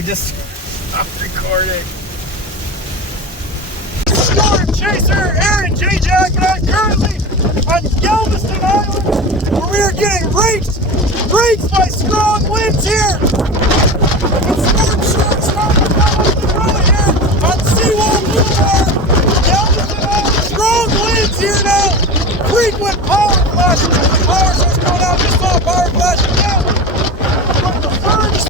Sorry, just stopped recording. Storm Chaser, Aaron J. Jack, and I'm currently on Galveston Island, where we are getting raked by strong winds here. With storm shorts starting to come up the road here on Seawall Boulevard. Galveston Island, strong winds here now. Frequent power flashes. The power source going out. Just saw a power flash now. From the furnace.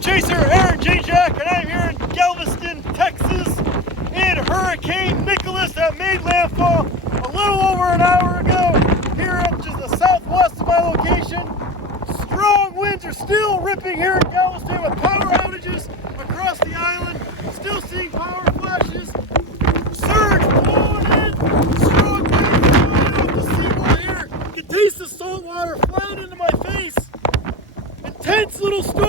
Chaser Aaron J. Jack, and I'm here in Galveston, Texas, in Hurricane Nicholas that made landfall a little over an hour ago here up to the southwest of my location. Strong winds are still ripping here in Galveston with power outages across the island. Still seeing power flashes. Surge blowing in. Strong winds blowing off the seawall here. You can taste the salt water flying into my face. Intense little storm.